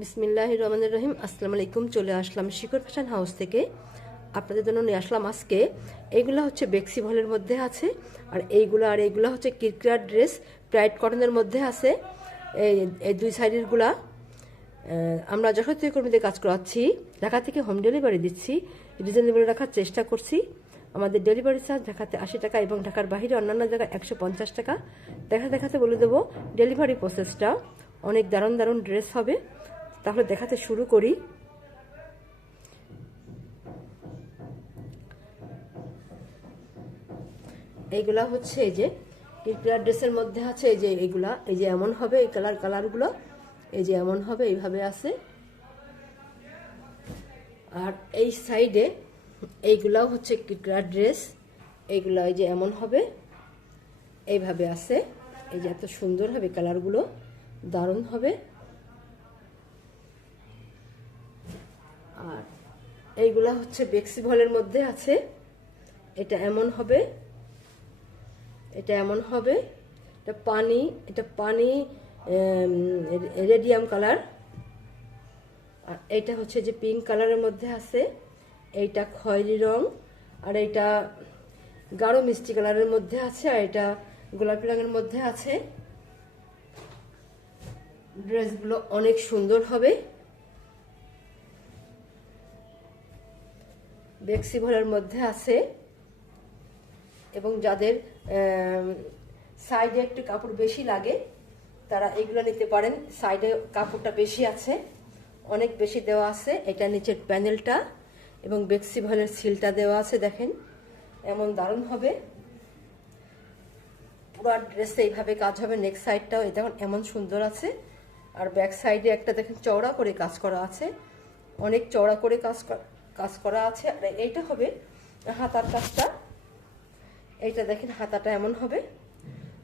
বিসমিল্লাহির রহমানির রহিম। আসসালামু আলাইকুম। চলে আসলাম শিকর ফ্যাশন হাউস থেকে। আপনাদের জন্য নিয়ে আসলাম আজকে এইগুলো হচ্ছে বেক্সি ভলের মধ্যে আছে, আর এইগুলো হচ্ছে কিরকিরার ড্রেস প্রাইড কটনের মধ্যে আছে। এই দুই সাইডেরগুলা আমরা যশোর কর্মীদের কাজ করাচ্ছি, ঢাকা থেকে হোম ডেলিভারি দিচ্ছি। রিজনেবল রাখার চেষ্টা করছি। আমাদের ডেলিভারি চার্জ ঢাকাতে 80 টাকা এবং ঢাকার বাইরে অন্যান্য জায়গায় 150 টাকা। দেখাতে বলে দেবো ডেলিভারি প্রসেসটা। অনেক দারুণ দারুণ ড্রেস হবে। তাহলে দেখাতে শুরু করি। এইগুলা হচ্ছে এই যে কিরকিরার ড্রেসের মধ্যে আছে। এই যে এইগুলা এই যে এমন হবে, এই কালারগুলো এই যে এমন হবে, এইভাবে আছে। আর এই সাইডে এইগুলাও হচ্ছে কিরকিরার ড্রেস। এইগুলা এই যে এমন হবে, এইভাবে আছে। এই যে এত সুন্দর হবে, কালারগুলো দারুণ হবে। আর এইগুলা হচ্ছে বেক্সি ভলের মধ্যে আছে। এটা এমন হবে, এটা এমন হবে, এটা পানি রেডিয়াম কালার। আর এইটা হচ্ছে যে পিঙ্ক কালারের মধ্যে আছে। এইটা খয়েরি রং, আর এইটা গাঢ় মিষ্টি কালারের মধ্যে আছে, আর এটা গোলাপি রঙের মধ্যে আছে। ড্রেসগুলো অনেক সুন্দর হবে। বেক্সি ভলের মধ্যে আছে, এবং যাদের সাইডে একটু কাপড় বেশি লাগে তারা এগুলো নিতে পারেন। সাইডে কাপড়টা বেশি আছে, অনেক বেশি দেওয়া আছে। এটা নিচের প্যানেলটা এবং বেক্সি ভলের সিলটা দেওয়া আছে। দেখেন এমন দারুণ হবে। পুরো ড্রেসে এইভাবে কাজ হবে। নেক্সট সাইডটাও এই দেখুন এমন সুন্দর আছে। আর ব্যাক সাইডে একটা দেখেন চওড়া করে কাজ করা আছে, অনেক চওড়া করে কাজ করা আছে। আর এইটা হবে হাতার কাজটা। এইটা দেখেন হাতাটা এমন হবে।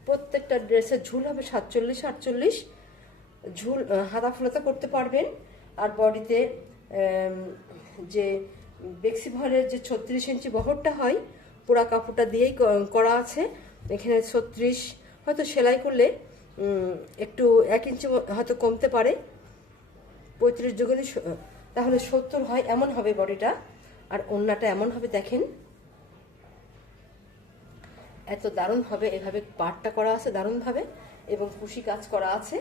প্রত্যেকটা ড্রেসের ঝুল হবে 47-48 ঝুল। হাতা ফুলাতা করতে পারবেন। আর বডিতে যে বেক্সি ভলের যে 36 ইঞ্চি বহরটা হয়, পুরা কাপড়টা দিয়েই করা আছে। এখানে 36 হয়তো সেলাই করলে একটু 1 ইঞ্চি হয়তো কমতে পারে। 35 যুগলে তাহলে 70 হয়, এমন হবে বডিটা। আর ওড়নাটা এমন হবে, দেখেন এত দারুণ হবে। এভাবে পাটটা করা আছে দারুণভাবে, এবং কুশি কাজ করা আছে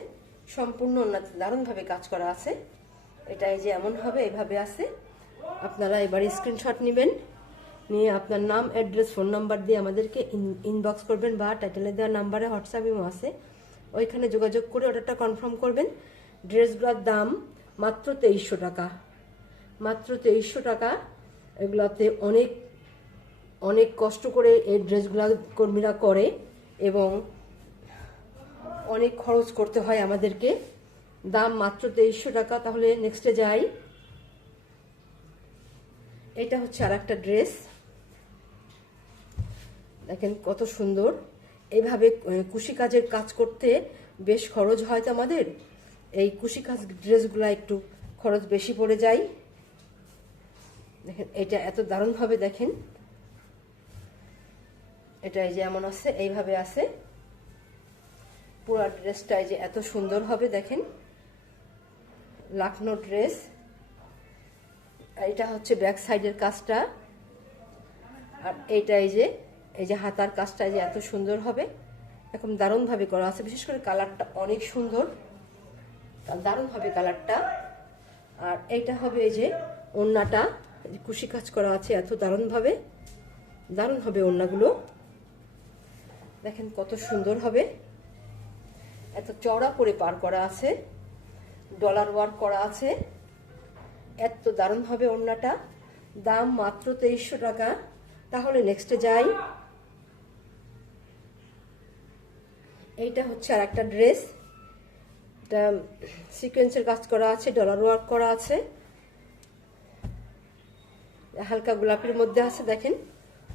সম্পূর্ণ ওড়নাতে, দারুণভাবে কাজ করা আছে। এটা এই যে এমন হবে, এভাবে আছে। আপনারা এবার স্ক্রিনশট নেবেন, নিয়ে আপনার নাম, অ্যাড্রেস, ফোন নাম্বার দিয়ে আমাদেরকে ইনবক্স করবেন, বা টাইটেলে দেওয়া নাম্বারে হোয়াটসঅ্যাপ ইমো আছে, ওইখানে যোগাযোগ করে অর্ডারটা কনফার্ম করবেন। ড্রেসগুলোর দাম মাত্র 2300 টাকা, মাত্র 2300 টাকা। এগুলোতে অনেক অনেক কষ্ট করে এই ড্রেসগুলো কর্মীরা করে, এবং অনেক খরচ করতে হয় আমাদেরকে। দাম মাত্র 2300 টাকা। তাহলে নেক্সটে যাই। এটা হচ্ছে আর একটা ড্রেস, দেখেন কত সুন্দর। এইভাবে কুশি কাজের কাজ করতে বেশ খরচ হয় তো আমাদের। এই কুশি কাজ ড্রেসগুলো একটু খরচ বেশি পড়ে যায়। দেখেন এটা এত দারুণভাবে, দেখেন এটা এই যে এমন আছে, এইভাবে আছে। পুরো ড্রেসটা এই যে এত সুন্দর হবে, দেখেন লাখনো ড্রেস। এটা হচ্ছে ব্যাক সাইডের কাজটা। আর এইটা এই যে হাতার কাজটা এই যে এত সুন্দর হবে, এখন দারুণভাবে করা আছে। বিশেষ করে কালারটা অনেক সুন্দর, দারুণ হবে কালারটা। আর এইটা হবে এই যে ওড়নাটা, কুশি কাজ করা আছে এত দারুণভাবে, দারুণ হবে ওড়নাগুলো। দেখেন কত সুন্দর হবে, এত চওড়া করে পার করা আছে, ডলার ওয়ার্ক করা আছে, এত দারুণ হবে ওড়নাটা। দাম মাত্র 2300 টাকা। তাহলে নেক্সটে যাই। এইটা হচ্ছে আর একটা ড্রেস, এটা সিকোয়েন্সের কাজ করা আছে, ডলার ওয়ার্ক করা আছে, হালকা গোলাপির মধ্যে আছে। দেখেন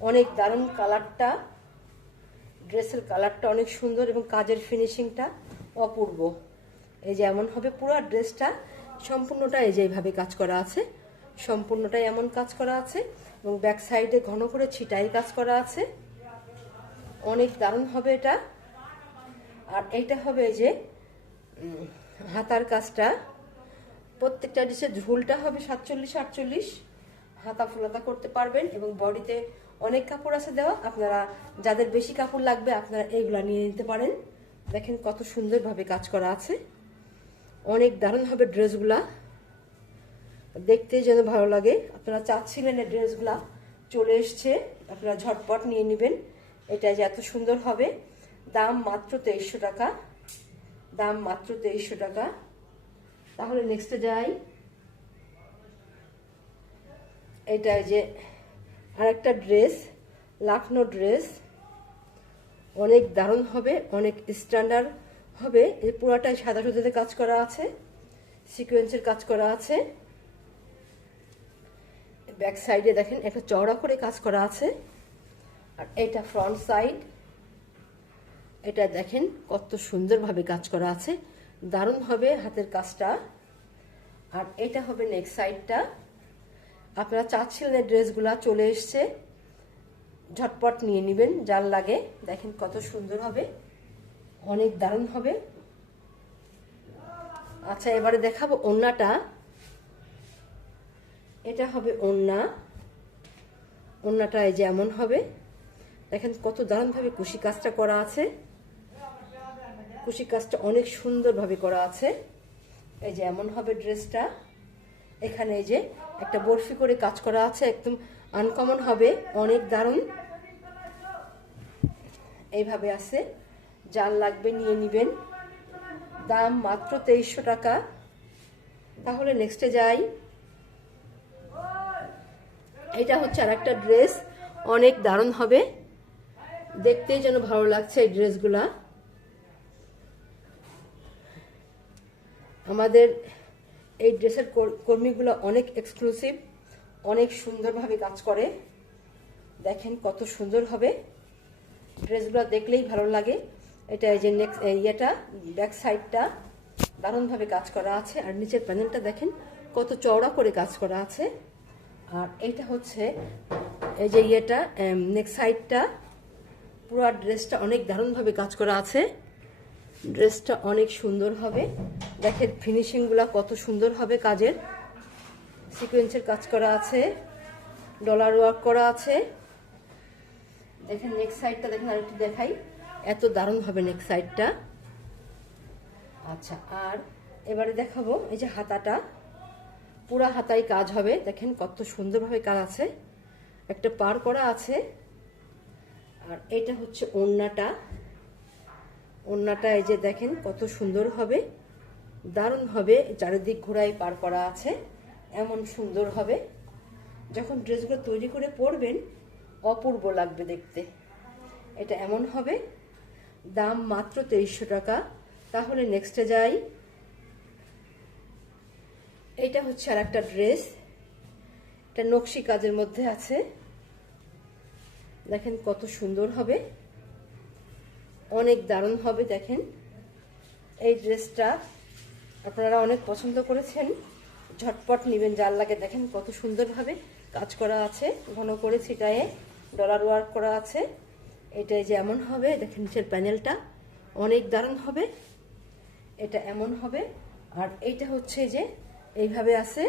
অনেক দারুণ কালারটা, ড্রেসের কালারটা অনেক সুন্দর, এবং কাজের ফিনিশিংটা অপূর্ব। এই যে এমন হবে পুরো ড্রেসটা, সম্পূর্ণটা এই যে এইভাবে কাজ করা আছে, সম্পূর্ণটাই এমন কাজ করা আছে, এবং ব্যাক সাইডে ঘন করে ছিটাই কাজ করা আছে। অনেক দারুণ হবে এটা। আর এইটা হবে এই যে হাতার কাজটা, প্রত্যেকটা ড্রেসের ঝুলটা হবে 47-48, হাতা ফুলাতা করতে পারবেন এবং বডিতে অনেক কাপড় আছে দেওয়া। আপনারা যাদের বেশি কাপড় লাগবে আপনারা এইগুলা নিয়ে নিতে পারেন। দেখেন কত সুন্দরভাবে কাজ করা আছে, অনেক দারুণ হবে ড্রেসগুলা, দেখতে যেন ভালো লাগে। আপনারা চাচ্ছিলেন এই ড্রেসগুলা, চলে এসছে, আপনারা ঝটপট নিয়ে নেবেন। এটা যে এত সুন্দর হবে, দাম মাত্র 2300 টাকা, দাম মাত্র 2300 টাকা। তাহলে নেক্সটে যাই। এটা যে আরেকটা ড্রেস, লাখনো ড্রেস, অনেক দারুণ হবে, অনেক স্ট্যান্ডার্ড হবে। এই পুরাটাই সাদা সুতাতে কাজ করা আছে, সিকোয়েন্সের কাজ করা আছে। ব্যাক সাইডে দেখেন একটা চওড়া করে কাজ করা আছে, আর এটা ফ্রন্ট সাইড। এটা দেখেন কত সুন্দরভাবে কাজ করা আছে, দারুণ হবে হাতের কাজটা। আর এটা হবে নেক্সট সাইডটা। আপনারা চাচ্ছিলেন এই ড্রেসগুলা, চলে এসছে, ঝটপট নিয়ে নেবেন যার লাগে। দেখেন কত সুন্দর হবে, অনেক দারুণ হবে। আচ্ছা, এবারে দেখাবো ওড়নাটা। এটা হবে ওড়না, ওড়নাটা এই যে এমন হবে। দেখেন কত দারুণভাবে কুশি কাজটা করা আছে, কুশি কাজটা অনেক সুন্দরভাবে করা আছে। এই যে এমন হবে ড্রেসটা। এখানে এই যে একটা বরফি করে কাজ করা আছে, একদম আনকমন হবে, অনেক দারুণ। এইভাবে আছে, যার লাগবে নিয়ে নেবেন, দাম মাত্র 2300 টাকা। তাহলে নেক্সটে যাই। এটা হচ্ছে আর একটা ড্রেস, অনেক দারুণ হবে, দেখতেই যেন ভালো লাগছে এই ড্রেসগুলা। আমাদের এই ড্রেসের কর্মীগুলো অনেক এক্সক্লুসিভ, অনেক সুন্দরভাবে কাজ করে। দেখেন কত সুন্দর হবে, ড্রেসগুলো দেখলেই ভালো লাগে। এটা এই যে নেক্সট ইয়েটা, ব্যাক সাইডটা দারুণভাবে কাজ করা আছে, আর নিচের প্যানেলটা দেখেন কত চওড়া করে কাজ করা আছে। আর এইটা হচ্ছে এই যে ইয়েটা, নেক্সট সাইডটা। পুরো ড্রেসটা অনেক দারুণভাবে কাজ করা আছে, ড্রেসটা অনেক সুন্দর হবে। দেখেন ফিনিশিংগুলো কত সুন্দর হবে কাজের, সিকোয়েন্সের কাজ করা আছে, ডলার ওয়ার্ক করা আছে। দেখেন নেক্সট সাইডটা দেখেন, আরেকটু দেখাই, এত দারুণ হবে নেক্সট সাইডটা। আচ্ছা, আর এবারে দেখাবো এই যে হাতাটা, পুরা হাতায় কাজ হবে। দেখেন কত সুন্দরভাবে কাজ আছে, একটা পার করা আছে। আর এটা হচ্ছে ওড়নাটা, ওড়নাটা এই যে দেখেন কত সুন্দর হবে, দারুণ হবে, চারিদিক ঘোড়ায় পার করা আছে, এমন সুন্দর হবে। যখন ড্রেসগুলো তৈরি করে পরবেন অপূর্ব লাগবে দেখতে। এটা এমন হবে, দাম মাত্র 2300 টাকা। তাহলে নেক্সটে যাই। এটা হচ্ছে আর একটা ড্রেস, এটা নকশি কাজের মধ্যে আছে। দেখেন কত সুন্দর হবে, অনেক দারুণ হবে। দেখেন এই ড্রেসটা আপনারা অনেক পছন্দ করেছেন, ঝটপট নেবেন যার লাগে। দেখেন কত সুন্দরভাবে কাজ করা আছে, ঘন করে ছিটায়ে ডলার ওয়ার্ক করা আছে। এটাই যে এমন হবে, দেখেন নিচের প্যানেলটা অনেক দারুণ হবে, এটা এমন হবে। আর এইটা হচ্ছে যে এইভাবে আছে,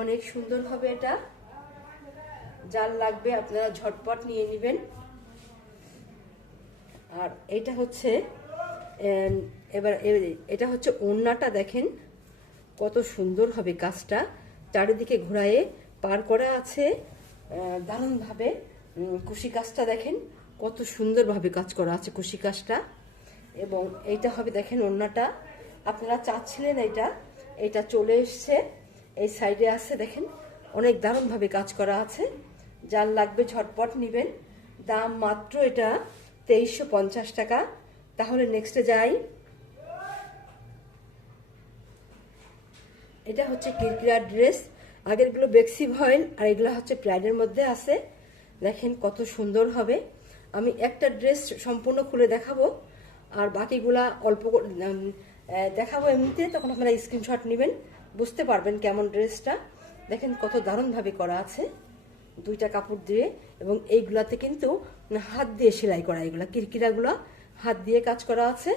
অনেক সুন্দর হবে। এটা যার লাগবে আপনারা ঝটপট নিয়ে নেবেন। আর এটা হচ্ছে এবার এটা হচ্ছে ওড়নাটা। দেখেন কত সুন্দর হবে কাজটা, চারিদিকে ঘোরায়ে পার করা আছে দারুণভাবে। কুশি কাজটা দেখেন কত সুন্দরভাবে কাজ করা আছে কুশি কাজটা। এবং এইটা হবে দেখেন ওড়নাটা, আপনারা চাচ্ছিলেন এটা চলে এসছে, এই সাইডে আছে। দেখেন অনেক দারুণভাবে কাজ করা আছে, যার লাগবে ঝটপট নেবেন, দাম মাত্র এটা 2350 টাকা। তাহলে নেক্সটে যাই। এটা হচ্ছে কিরকিরার ড্রেস, আগেরগুলো বেক্সি ভয়েল আর এগুলো হচ্ছে প্রাইডের মধ্যে আছে। দেখেন কত সুন্দর হবে। আমি একটা ড্রেস সম্পূর্ণ খুলে দেখাবো, আর বাকিগুলা অল্প দেখাবো এমনিতে, তখন আপনারা স্ক্রিনশট নেবেন, বুঝতে পারবেন কেমন ড্রেসটা। দেখেন কত দারুণভাবে করা আছে, দুইটা কাপড় দিয়ে। এবং এইগুলাতে কিন্তু হাত দিয়ে সেলাই করা, এগুলা কিরকিরাগুলো হাত দিয়ে কাজ করা আছে।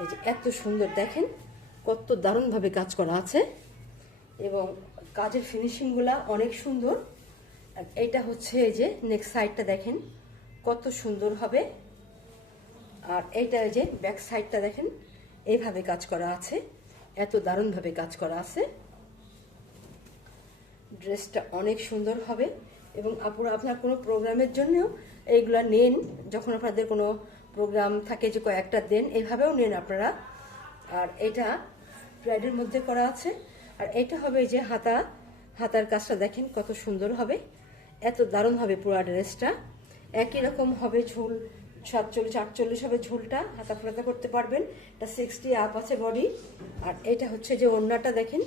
এই যে এত সুন্দর, দেখেন কত দারুণভাবে কাজ করা আছে এবং কাজের ফিনিশিংগুলা অনেক সুন্দর। আর এইটা হচ্ছে এই যে নেক্সট সাইডটা দেখেন কত সুন্দর হবে। আর এইটা এই যে ব্যাক সাইডটা দেখেন এইভাবে কাজ করা আছে, এত দারুণভাবে কাজ করা আছে। ড্রেসটা অনেক সুন্দর হবে এবং আপুরা আপনার কোনো প্রোগ্রামের জন্যও এইগুলা নেন, যখন আপনাদের কোনো প্রোগ্রাম থাকে যে কয়েকটা দেন এইভাবেও নেন আপনারা। আর এটা ব্রাইডের মধ্যে করা আছে। আর এটা হবে এই যে হাতার কাজটা দেখেন কত সুন্দর হবে, এত দারুণ হবে পুরো ড্রেসটা। একই রকম হবে ঝুল 47-48 হবে ঝুলটা, হাতা ফোলাতা করতে পারবেন। এটা 60 আপ আছে বডি। আর এটা হচ্ছে যে ওড়নাটা দেখেন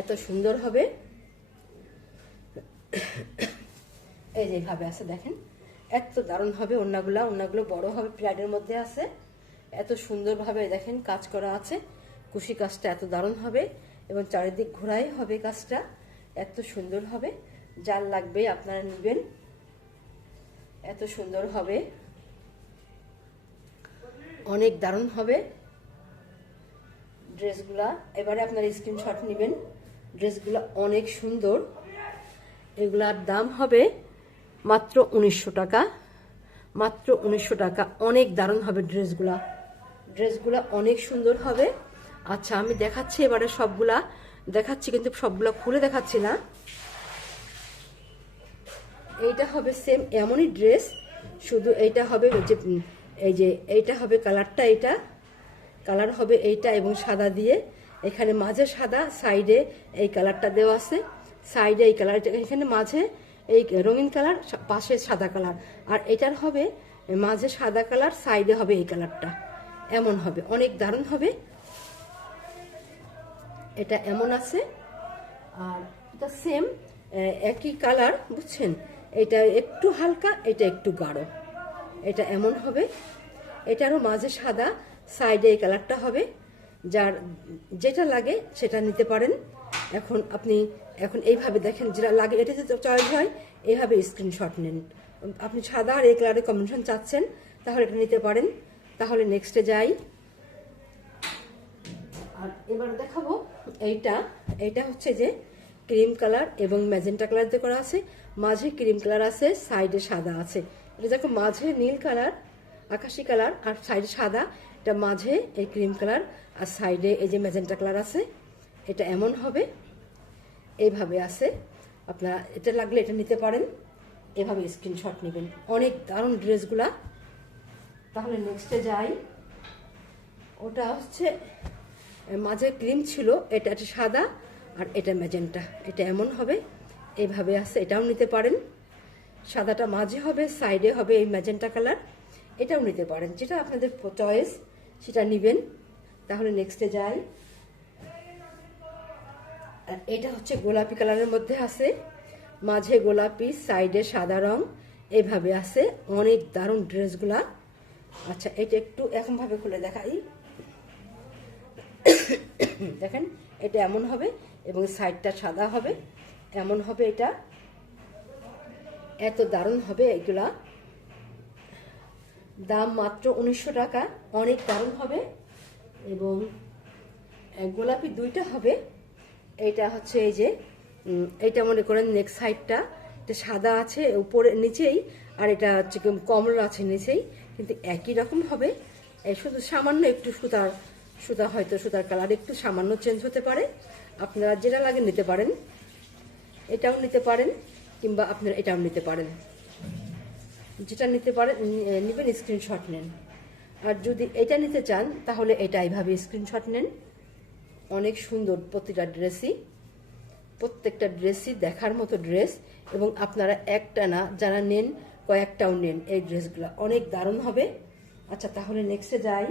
এত সুন্দর হবে, এই যে এইভাবে আছে দেখেন এত দারুণ হবে। ওড়নাগুলো বড় হবে, প্লাইডের মধ্যে আছে, এত সুন্দরভাবে দেখেন কাজ করা আছে। কুশি কাজটা এত দারুণ হবে এবং চারিদিক ঘোরাই হবে কাজটা, এত সুন্দর হবে। যার লাগবে আপনারা নেবেন, এত সুন্দর হবে, অনেক দারুণ হবে ড্রেসগুলা। এবারে আপনারা স্ক্রিনশট নেবেন, ড্রেসগুলো অনেক সুন্দর। এগুলার দাম হবে মাত্র 1900 টাকা, মাত্র 1900 টাকা। অনেক দারুণ হবে ড্রেসগুলা অনেক সুন্দর হবে। আচ্ছা আমি দেখাচ্ছি এবারে সবগুলা দেখাচ্ছি, কিন্তু সবগুলা খুলে দেখাচ্ছি না। এইটা হবে সেম এমনই ড্রেস, শুধু এইটা হবে এই যে এইটা হবে কালারটা, এইটা কালার হবে এইটা এবং সাদা দিয়ে, এখানে মাঝে সাদা, সাইডে এই কালারটা দেওয়া আছে, সাইডে এই কালার, এখানে মাঝে এই রঙিন কালার, পাশে সাদা কালার। আর এটার হবে মাঝে সাদা কালার, সাইডে হবে এই কালারটা, এমন হবে, অনেক দারুণ হবে। এটা এমন আছে। আর এটা সেম একই কালার, বুঝছেন, এটা একটু হালকা, এটা একটু গাঢ়, এটা এমন হবে। এটারও মাঝে সাদা, সাইডে এই কালারটা হবে। যার যেটা লাগে সেটা নিতে পারেন। এখন এইভাবে দেখেন, যেটা লাগে এটা যদি চয়েস হয় এইভাবে স্ক্রিনশট নিন। আপনি সাদা আর এই কালারের কম্বিনেশন চাচ্ছেন তাহলে এটা নিতে পারেন। তাহলে নেক্সটে যাই। আর এবার দেখাবো এইটা হচ্ছে যে ক্রিম কালার এবং ম্যাজেন্টা কালার দিয়ে করা আছে, মাঝে ক্রিম কালার আছে, সাইডে সাদা আছে। এটা দেখো মাঝে নীল কালার, আকাশি কালার, আর সাইডে সাদা। এটা মাঝে এই ক্রিম কালার আর সাইডে এই যে ম্যাজেন্টা কালার আছে। এটা এমন হবে, এইভাবে আছে। আপনারা এটা লাগলে এটা নিতে পারেন, এভাবে স্ক্রিনশট নেবেন। অনেক দারুণ ড্রেসগুলা। তাহলে নেক্সটে যাই। ওটা হচ্ছে মাঝে ক্রিম ছিল, এটা সাদা আর এটা ম্যাজেন্টা, এটা এমন হবে, এইভাবে আছে। এটাও নিতে পারেন, সাদাটা মাঝে হবে, সাইডে হবে এই ম্যাজেন্টা কালার, এটাও নিতে পারেন। যেটা আপনাদের চয়েস সেটা নেবেন। তাহলে নেক্সটে যাই। আর এটা হচ্ছে গোলাপি কালারের মধ্যে আছে, মাঝে গোলাপি, সাইডে সাদা রং, এইভাবে আছে। অনেক দারুণ ড্রেসগুলা। আচ্ছা এটা একটু এরকমভাবে খুলে দেখাই, দেখেন এটা এমন হবে এবং সাইডটা সাদা হবে, এমন হবে। এটা এত দারুণ হবে এগুলা। দাম মাত্র 1900 টাকা, অনেক দারুণ হবে। এবং গোলাপি দুইটা হবে। এইটা হচ্ছে এই যে এইটা মনে করেন নেক্সট সাইডটা এটা সাদা আছে উপরে নিচেই, আর এটা হচ্ছে কমলা আছে নিচেই, কিন্তু একই রকম হবে। শুধু সামান্য একটু সুতার কালার একটু সামান্য চেঞ্জ হতে পারে। আপনারা যেটা লাগে নিতে পারেন, এটাও নিতে পারেন কিংবা আপনারা এটাও নিতে পারেন। যেটা নিতে পারেন নেবেন, স্ক্রিনশট নেন। আর যদি এটা নিতে চান তাহলে এটা এইভাবে স্ক্রিনশট নেন। অনেক সুন্দর প্রত্যেকটা ড্রেসই দেখার মতো ড্রেস। এবং আপনারা একটা না, যারা নেন কয়েকটাও নেন, এই ড্রেসগুলো অনেক দারুণ হবে। আচ্ছা তাহলে নেক্সটে যাই।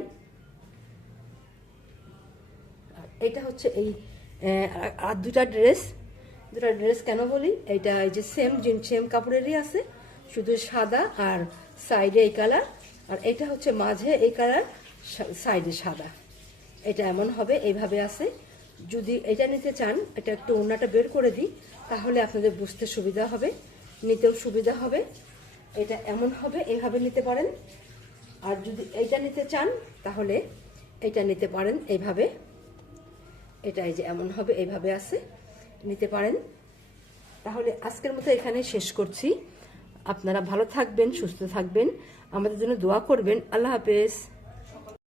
এটা হচ্ছে এই আর দুটা ড্রেস কেন বলি, এইটা এই যে সেম কাপড়েরই আছে, শুধু সাদা আর সাইডে এই কালার। আর এটা হচ্ছে মাঝে এই কালার, সাইডে সাদা। এটা এমন হবে, এইভাবে আছে। যদি এটা নিতে চান, এটা একটু ওড়নাটা বের করে দিই, তাহলে আপনাদের বুঝতে সুবিধা হবে, নিতেও সুবিধা হবে। এটা এমন হবে, এইভাবে নিতে পারেন। আর যদি এইটা নিতে চান তাহলে এটা নিতে পারেন এইভাবে, এটা এই যে এমন হবে, এইভাবে আছে, নিতে পারেন। তাহলে আজকের মতো এখানে শেষ করছি। আপনারা ভালো থাকবেন, সুস্থ থাকবেন, আমাদের জন্য দোয়া করবেন। আল্লাহ হাফেজ।